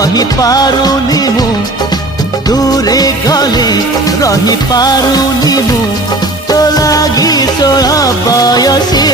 रही पारुनी मु दूरे गले रही पारुनी मु तो लागी 16 बयसी